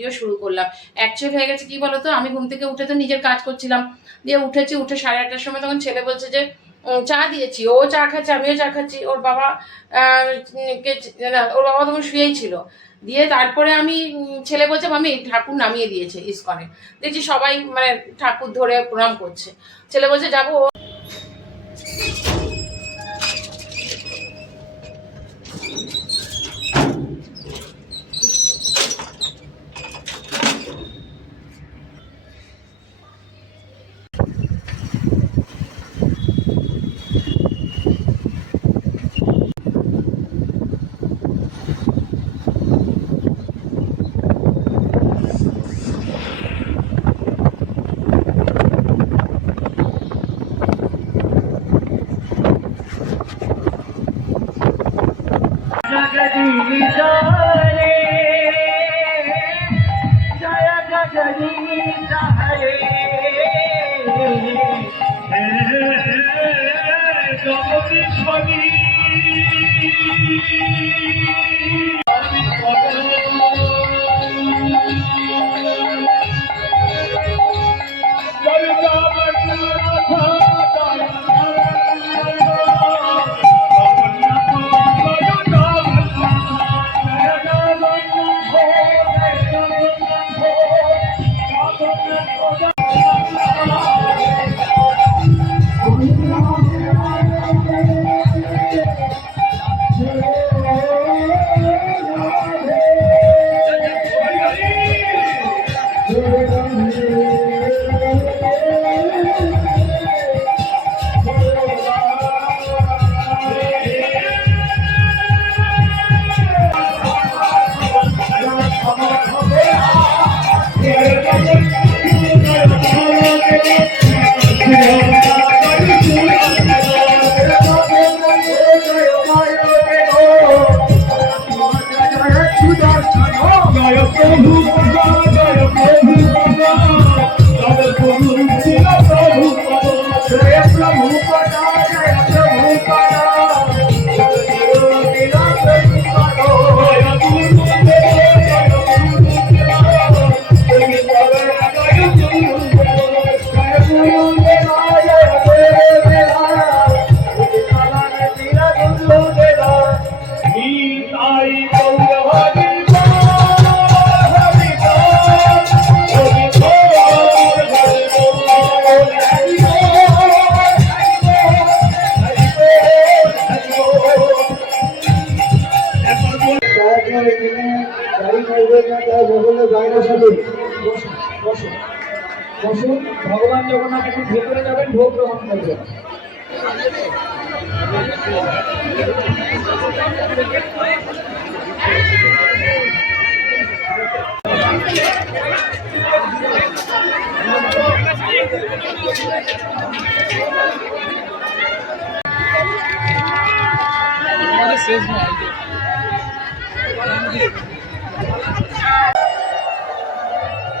Video শুরু করলাম। Actually হয়ে গেছে কি বলতো, আমি ঘুম থেকে উঠে তো নিজের কাজ করছিলাম, দিয়ে উঠেছি, উঠে 8:30টার সময় তখন ছেলে বলছে যে চা দিয়েছি, ও চা খাচ্ছে, আমিও চা খাচ্ছি, ওর বাবা ওর বাবা তখন শুয়েই ছিল। দিয়ে তারপরে আমি ছেলে বলছে মামি ঠাকুর নামিয়ে দিয়েছে ইস্কনে, দেখছি সবাই মানে ঠাকুর ধরে প্রণাম করছে। ছেলে বলছে যাবো। ভগবান জগন্নাথ এখন ভেতরে যাবেন, ভোগ গ্রহণ করবেন।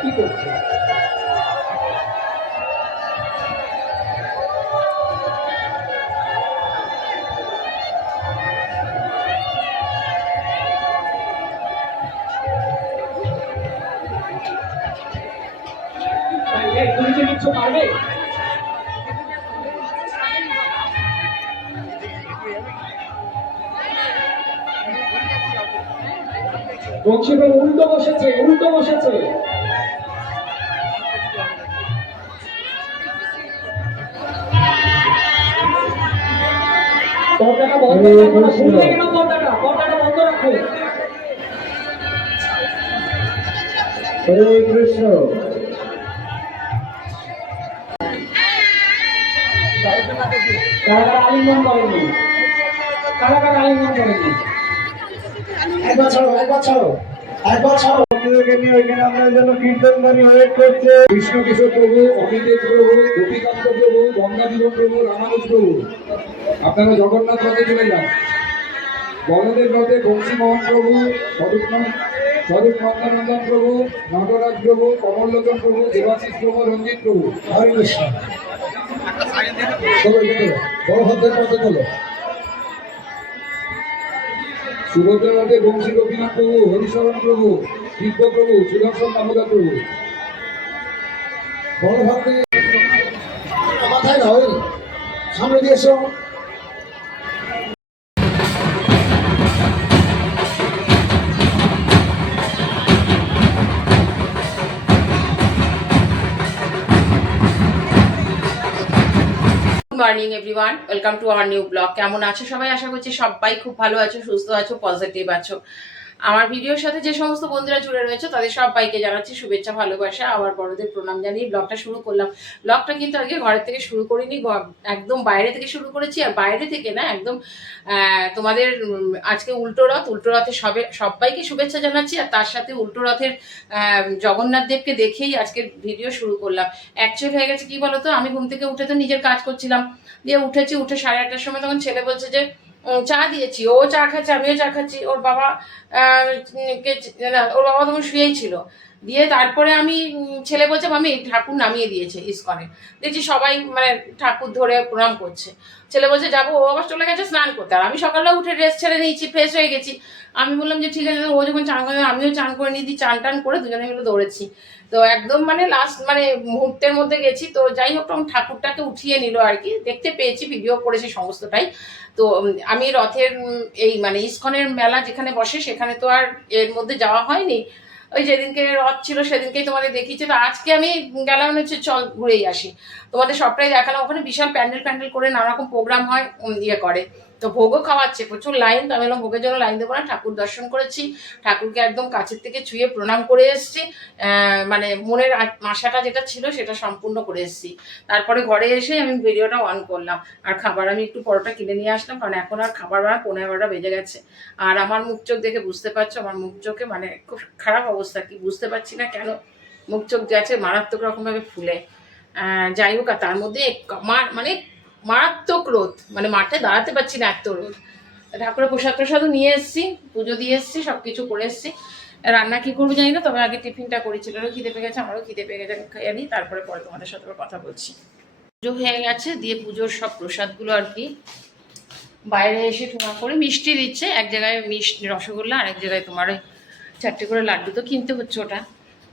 কি করছে? তুমি কি নিচ্ছ পারবে? বংশীবাবু উল্টো বসেছে, উল্টো বসেছে। পর্দাটা বন্ধ রাখো, ভুলে গেল পর্দাটা বন্ধ রাখো। হরে কৃষ্ণ। কারা আলিঙ্গন করেনি? কারা আলিঙ্গন করেনি? একবার ছাড়ো, একবার ছাড়ো, একবার ছাড়ো। ওইখানে আপনার জন্য কীর্তনকারী ওয়েট করছে। কৃষ্ণ কিশোর প্রভু, অমিতেশ প্রভু, গোপীকান্ত প্রভু, গঙ্গাজীবন প্রভু, রামানুজ প্রভু, আপনারা জগন্নাথ রথে চলে যান। বলদেব রথে বংশী মোহন প্রভু, স্বরূপ নন্দনন্দন প্রভু, নটরাজ প্রভু, কমললোচন প্রভু, দেবাশিস প্রভু, রঞ্জিত প্রভু। হরে কৃষ্ণ। বড়ভদ্রের পথে চলো। সুভদ্রার রথে বংশী গোপীনাথ প্রভু, হরিশরণ প্রভু, দিব্য প্রভু সুদর্শন দামোদর প্রভু বড় ভক্তি মাথায় নয় সামনে দিয়ে এসো। Morning everyone, welcome to our new blog. কেমন আছো সবাই? আশা করছি সবাই খুব ভালো আছো, সুস্থ আছো, পজিটিভ আছো। আমার ভিডিওর সাথে যে সমস্ত বন্ধুরা জুড়ে রয়েছে তাদের সবাইকে জানাচ্ছি শুভেচ্ছা, ভালোবাসা, আবার বড়দের প্রণাম জানিয়ে ব্লগটা শুরু করলাম। ব্লগটা কিন্তু আগে ঘরের থেকে শুরু করিনি, একদম বাইরে থেকে শুরু করেছি। আর বাইরে থেকে না, একদম তোমাদের আজকে উল্টো রথে সবাইকে শুভেচ্ছা জানাচ্ছি। আর তার সাথে উল্টো রথের জগন্নাথ দেবকে দেখেই আজকের ভিডিও শুরু করলাম। অ্যাকচুয়াল হয়ে গেছে কি বলতো, আমি ঘুম থেকে উঠে তো নিজের কাজ করছিলাম, দিয়ে উঠে 8:30টার সময় তখন ছেলে বলছে যে চা দিয়েছি, ও চা খাচ্ছে, আমিও চা খাচ্ছি। ওর বাবা তখন শুয়েই ছিল। দিয়ে তারপরে আমি ছেলে বলছে আমি ঠাকুর নামিয়ে দিয়েছে ইস্কনে, দেখছি সবাই মানে ঠাকুর ধরে প্রণাম করছে। ছেলে বলছে যাবো, ও আবার চলে গেছে স্নান করতে। আর আমি সকালবেলা উঠে ড্রেস ছেড়ে নিয়েছি, ফ্রেশ হয়ে গেছি। আমি বললাম যে ঠিক আছে, ও যখন চান করে আমিও চান করে নিই, চান টান করে দুজনে মিলে দৌড়েছি। তো একদম মানে লাস্ট মানে মুহূর্তের মধ্যে গেছি। তো যাই হোক, তখন ঠাকুরটাকে উঠিয়ে নিল আর কি, দেখতে পেয়েছি, ভিডিও করেছি সমস্তটাই। তো আমি রথের এই মানে ইস্কনের মেলা যেখানে বসে সেখানে তো আর এর মধ্যে যাওয়া হয়নি। ওই যেদিনকে রথ ছিল সেদিনকেই তোমাদের দেখিয়েছি। তো আজকে আমি গেলাম হচ্ছে চল ঘুরেই আসি, তোমাদের সবটাই দেখালাম। ওখানে বিশাল প্যান্ডেল করে নানা রকম প্রোগ্রাম হয়, ইয়ে করে। তো ভোগও খাওয়াচ্ছে, প্রচুর লাইন। তো আমি বললাম ভোগের জন্য লাইন দেবো না, ঠাকুর দর্শন করেছি, ঠাকুরকে একদম কাছের থেকে ছুঁয়ে প্রণাম করে এসেছি। মানে মনের আশাটা যেটা ছিল সেটা সম্পূর্ণ করে এসেছি। তারপরে ঘরে এসে আমি ভিডিওটা অন করলাম। আর খাবার আমি একটু পরোটা কিনে নিয়ে আসলাম, কারণ এখন আর খাবার বানা 11:30 বেজে গেছে। আর আমার মুখ চোখ দেখে বুঝতে পারছো, আমার মুখ চোখে মানে খুব খারাপ অবস্থা, কি বুঝতে পারছি না কেন মুখ চোখ গেছে মারাত্মক রকমভাবে ফুলে। যাই হোক, আর তার মধ্যে মানে মারাত্মক রোদ, মানে মাঠে দাঁড়াতে পারছি না, এত রোদ। ঠাকুরের প্রসাদও নিয়ে এসেছি, পুজো দিয়ে এসেছি, সব কিছু করে এসেছি। রান্না কী করবো জানি না, তবে আগে টিফিনটা করেছিল, খিদে পেয়ে গেছে, আমারও খিদে পেয়ে গেছে, খেয়ে নিই, তারপরে তোমাদের সাথে কথা বলছি। পুজো হয়ে গেছে, দিয়ে পুজোর সব প্রসাদগুলো আর কি বাইরে এসে ঠোঙা করে মিষ্টি দিচ্ছে। এক জায়গায় মিষ্টি রসগোল্লা, আর এক জায়গায় তোমার 4টে করে লাড্ডু। তো কিনতে হচ্ছে, ওটা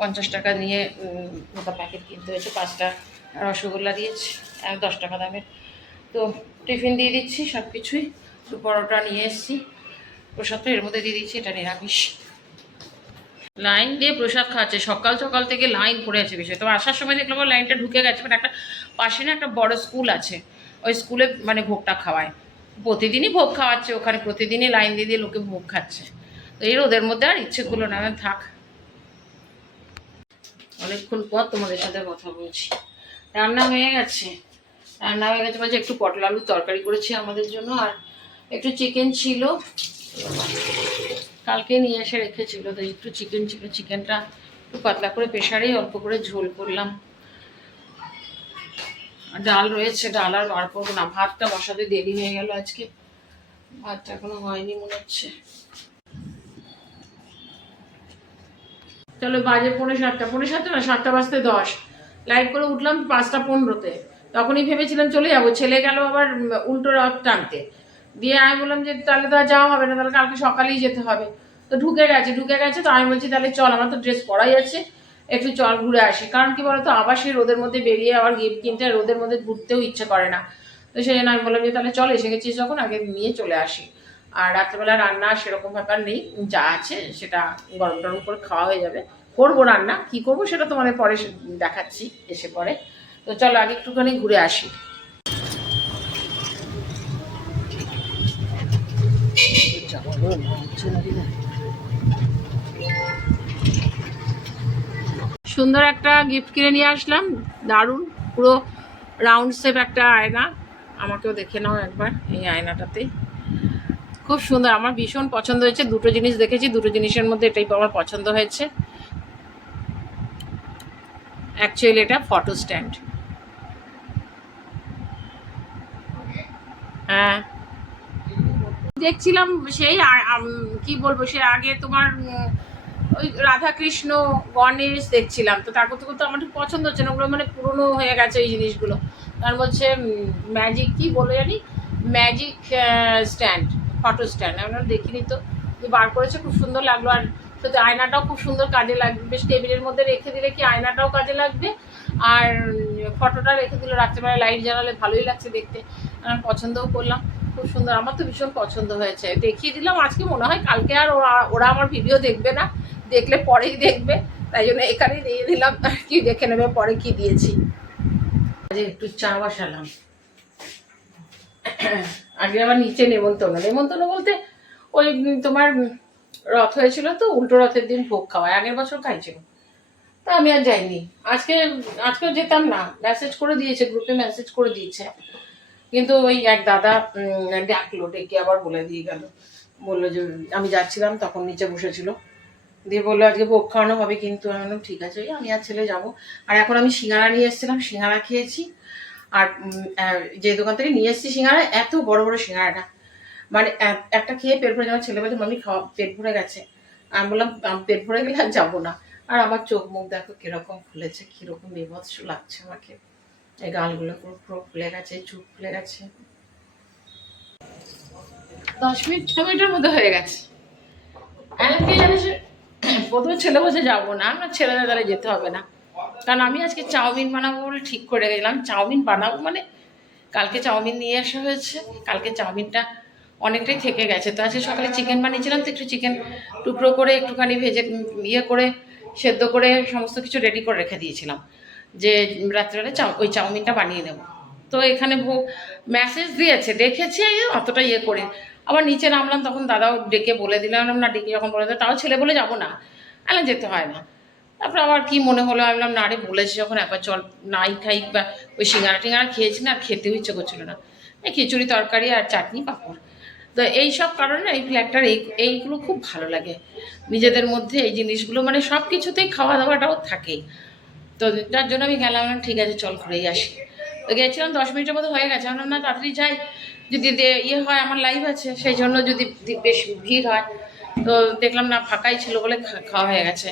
50 টাকা নিয়ে ওটা প্যাকেট কিনতে হয়েছে। 5টা রসগোল্লা দিয়েছে, 10 টাকা দামের। তো টিফিন দিয়ে দিচ্ছি সব কিছুই। তো পরোটা নিয়ে এসেছি, প্রসাদটা এর মধ্যে দিয়ে দিচ্ছি, এটা নিরামিষ। লাইন দিয়ে প্রসাদ খাচ্ছে, সকাল সকাল থেকে লাইন পড়ে আছে বিষয়। তো আসার সময় দেখলাম লাইনটা ঢুকে গেছে, মানে একটা পাশে না একটা বড় স্কুল আছে, ওই স্কুলে মানে ভোগটা খাওয়ায়, প্রতিদিনই ভোগ খাওয়াচ্ছে ওখানে, প্রতিদিনই লাইন দিয়ে দিয়ে লোকে ভোগ খাচ্ছে। তো এই ওদের মধ্যে আর ইচ্ছে করলো না, থাক, অনেকক্ষণ পর তোমাদের সাথে কথা বলছি। রান্না হয়ে গেছে বলছে একটু পটল আলুর তরকারি করেছি আমাদের জন্য, আর একটু চিকেন ছিল, কালকে নিয়ে এসে রেখেছিল, তো একটু চিকেন ছিল। চিকেনটা একটু পাতলা করে প্রেশারেই অল্প করে ঝোল করলাম। ডাল রয়েছে, ডাল আর বার করবো না, ভাতটা বসাতে দেরি হয়ে গেল আজকে, ভাতটা এখনো হয়নি মনে হচ্ছে। চলো, বাজে 7:30 না, 7টা বাজতে 10। লাইট করে উঠলাম 5:15-তে। তখনই ভেবেছিলাম চলে যাবো, ছেলে গেল আবার উল্টো রথ টানতে। দিয়ে আমি বললাম যে তাহলে তো আর যাওয়া হবে না, তাহলে কালকে সকালেই যেতে হবে। তো ঢুকে গেছে। তো আমি বলছি তাহলে চল, আমার তো ড্রেস পরাই আছে, একটু চল ঘুরে আসি। কারণ কি বলতো, আবার সেই রোদের মধ্যে বেরিয়ে আবার গিফট কিনতে, রোদের মধ্যে ঘুরতেও ইচ্ছে করে না। তো সেই জন্য আমি বললাম যে তাহলে চল, এসে গেছিস যখন আগে নিয়ে চলে আসি। আর রাত্রেবেলা রান্না সেরকম ব্যাপার নেই, যা আছে সেটা গরম টরম করে খাওয়া হয়ে যাবে। করবো রান্না, কি করবো সেটা তোমাদের পরে দেখাচ্ছি এসে পরে। তো চলো আগে একটুখানি ঘুরে আসি। সুন্দর একটা গিফট কিনে নিয়ে আসলাম, দারুণ, পুরো রাউন্ড শেপ একটা আয়না। আমাকেও দেখে নাও একবার, এই আয়নাটাতে খুব সুন্দর, আমার ভীষণ পছন্দ হয়েছে। দুটো জিনিস দেখেছি, দুটো জিনিসের মধ্যে এটাই আমার পছন্দ হয়েছে। অ্যাকচুয়ালি এটা ফটো স্ট্যান্ড। হ্যাঁ, দেখছিলাম সেই কি বলবো, সে আগে তোমার ওই রাধাকৃষ্ণ গণেশ দেখছিলাম। তো তার করতে করতে আমার ঠিক পছন্দ হচ্ছে না, ওগুলো মানে পুরনো হয়ে গেছে এই জিনিসগুলো। তার বলছে ম্যাজিক, কি বলে জানি, ম্যাজিক স্ট্যান্ড, ফটো স্ট্যান্ড। আমরা দেখিনি, তো বার করেছে, খুব সুন্দর লাগলো। আর তো আয়নাটাও খুব সুন্দর কাজে লাগবে, বেশ টেবিলের মধ্যে রেখে দিলে কি আয়নাটাও কাজে লাগবে, আর ফটোটা রেখে দিলে রাত্রেবেলা লাইট জ্বালালে ভালোই লাগছে দেখতে। আমি পছন্দও করলাম, খুব সুন্দর, আমার তো ভীষণ পছন্দ হয়েছে। দেখিয়ে দিলাম আজকে, মনে হয় কালকে আর ওরা আমার ভিডিও দেখবে না, দেখলে পরেই দেখবে, তাই জন্য এখানেই দিয়ে দিলাম আর কি, দেখে নেবে পরে কি দিয়েছি। একটু চা বসালাম। আগে আবার নিচে নেমন্তন্ন বলতে ওই তোমার রথ হয়েছিল তো, উল্টো রথের দিন ভোগ খাওয়ায়, আগের বছর খাইছিল, তা আমি আর যাইনি। আজকেও যেতাম না, মেসেজ করে দিয়েছে, গ্রুপে মেসেজ করে দিয়েছে, কিন্তু ওই এক দাদা ডাকলো, ডেকে আবার বলে দিয়ে গেল, বললো যে আমি যাচ্ছিলাম তখন নিচে বসেছিল, দিয়ে বললো আজকে ভোগ খাওয়ানো হবে, কিন্তু আমি বললাম ঠিক আছে, আমি আর ছেলে যাবো। আর এখন আমি সিঙ্গারা নিয়ে এসেছিলাম, সিঙ্গারা খেয়েছি। আর যে দোকান থেকে নিয়ে এসেছি সিঙ্গারা, এত বড় বড় সিঙ্গারাটা, মানে একটা খেয়ে পেট ভরে যাওয়ার, ছেলে বলছে মামি খাওয়া পেট ভরে গেছে। আমি বললাম পেট ভরে গেলে আর যাবো না। আর আমার চোখ মুখ দেখো কিরকম খুলেছে, কিরকম বিভৎস লাগছে আমাকে, এই গালগুলো পুরো পুরো ফুলে গেছে, চুপ ফুলে গেছে। 10 মিনিটের মধ্যে হয়ে গেছে। কি জানিস, প্রথমে ছেলে বসে যাবো না, আমার ছেলেদের দ্বারা যেতে হবে না, কারণ আমি আজকে চাউমিন বানাবো বলে ঠিক করে গেলাম। চাউমিন বানাবো মানে কালকে চাউমিন নিয়ে আসা হয়েছে, কালকে চাউমিনটা অনেকটাই থেকে গেছে, তো আজকে সকালে চিকেন বানিয়েছিলাম, তো একটু চিকেন টুকরো করে একটুখানি ভেজে ইয়ে করে সেদ্ধ করে সমস্ত কিছু রেডি করে রেখে দিয়েছিলাম, যে রাত্রেবেলা ওই চাউমিনটা বানিয়ে নেব। তো এখানে মেসেজ দিয়েছে, দেখেছি, অতটা ইয়ে করে আবার নিচে নামলাম, তখন দাদাও ডেকে বলে দিলাম না, ডেকে যখন বলে দিল, তাও ছেলে বলে যাবো না, আরে যেতে হয় না। তারপর আবার কি মনে হলো, আমি বললাম না রে, বলেছি যখন একবার চল নাই খাই, বা ওই সিঙ্গারা টিঙ্গারা খেয়েছি না, আর খেতেও ইচ্ছে করছিল না, এই খিচুড়ি তরকারি আর চাটনি পাঁপড়। তো এই সব কারণে এই ফ্ল্যাগটার এইগুলো খুব ভালো লাগে, নিজেদের মধ্যে এই জিনিসগুলো, মানে সব কিছুতেই খাওয়া দাওয়াটাও থাকেই। তো যার জন্য আমি গেলাম, ঠিক আছে চল ঘুরেই আসি। তো গেছিলাম, 10 মিনিটের মধ্যে হয়ে গেছে, আমরা না তাড়াতাড়ি যাই, যদি ইয়ে হয়, আমার লাইভ আছে, সেই জন্য যদি বেশ ভিড় হয়, তো দেখলাম না ফাঁকাই ছিল বলে খাওয়া হয়ে গেছে।